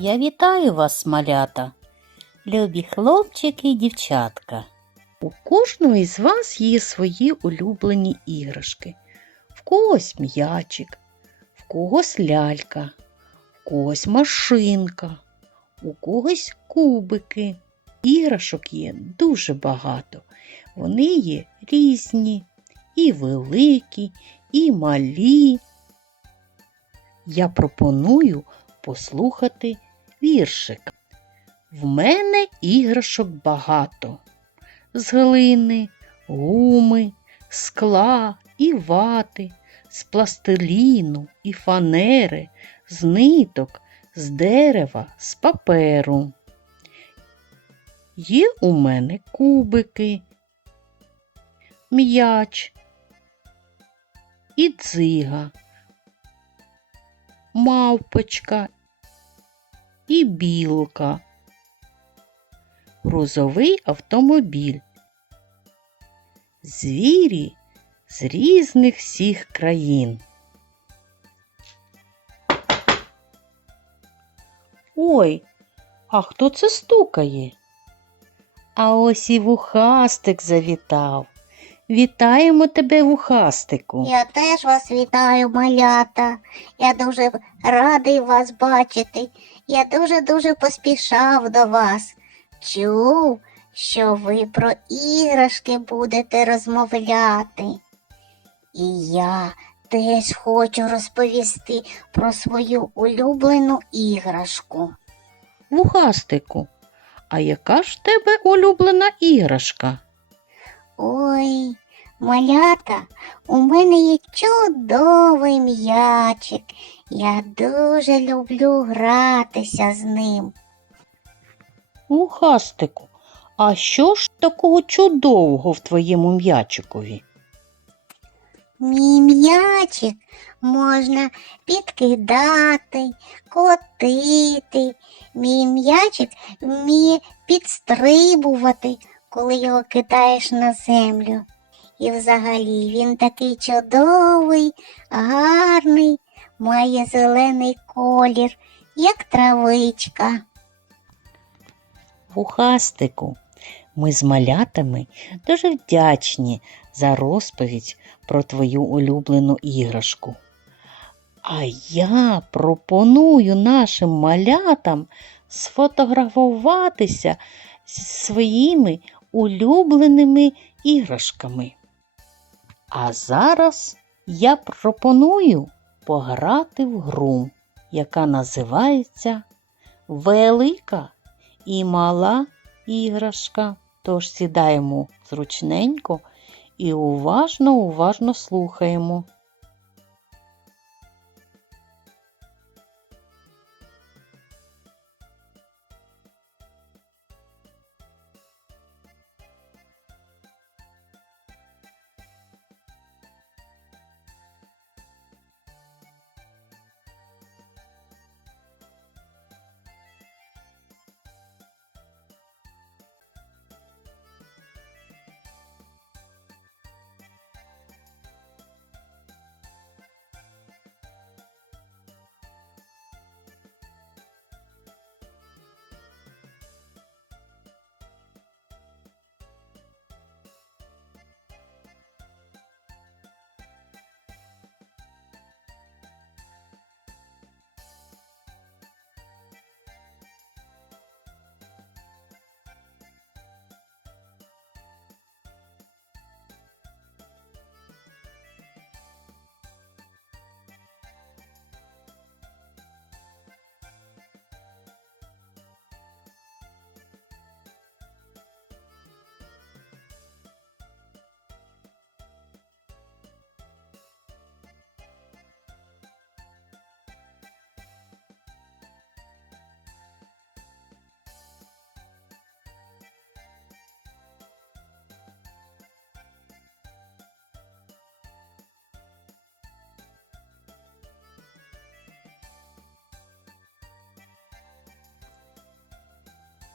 Я вітаю вас, малята, любі хлопчики і дівчатка. У кожного із вас є свої улюблені іграшки. В когось м'ячик, в когось лялька, в когось машинка, у когось кубики. Іграшок є дуже багато. Вони є різні, і великі, і малі. Я пропоную послухати віршик. В мене іграшок багато. З глини, гуми, скла і вати, з пластиліну і фанери, з ниток, з дерева, з паперу. Є у мене кубики, м'яч і дзига, мавпочка і білка, грузовий автомобіль, звірі з різних всіх країн. Ой, а хто це стукає? А ось і вухастик завітав. Вітаємо тебе, вухастику. Я теж вас вітаю, малята. Я дуже радий вас бачити. Я дуже-дуже поспішав до вас. Чув, що ви про іграшки будете розмовляти. І я теж хочу розповісти про свою улюблену іграшку. Вухастику, а яка ж тебе улюблена іграшка? Ой, малята, у мене є чудовий м'ячик. Я дуже люблю гратися з ним. Вухастику, а що ж такого чудового в твоєму м'ячикові? Мій м'ячик можна підкидати, котити. Мій м'ячик вміє підстрибувати, коли його кидаєш на землю. І взагалі він такий чудовий, гарний, має зелений колір, як травичка. Вухастику, ми з малятами дуже вдячні за розповідь про твою улюблену іграшку. А я пропоную нашим малятам сфотографуватися зі своїми улюбленими іграшками. А зараз я пропоную пограти в гру, яка називається Велика і мала іграшка. Тож сідаємо зручненько і уважно, уважно слухаємо.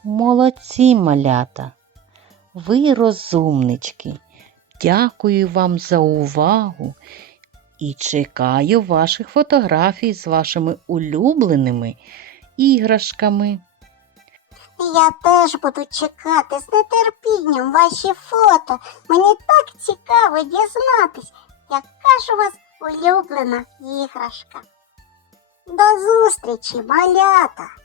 Молодці, малята! Ви розумнички. Дякую вам за увагу і чекаю ваших фотографій з вашими улюбленими іграшками. Я теж буду чекати з нетерпінням ваші фото. Мені так цікаво дізнатись, яка ж у вас улюблена іграшка. До зустрічі, малята!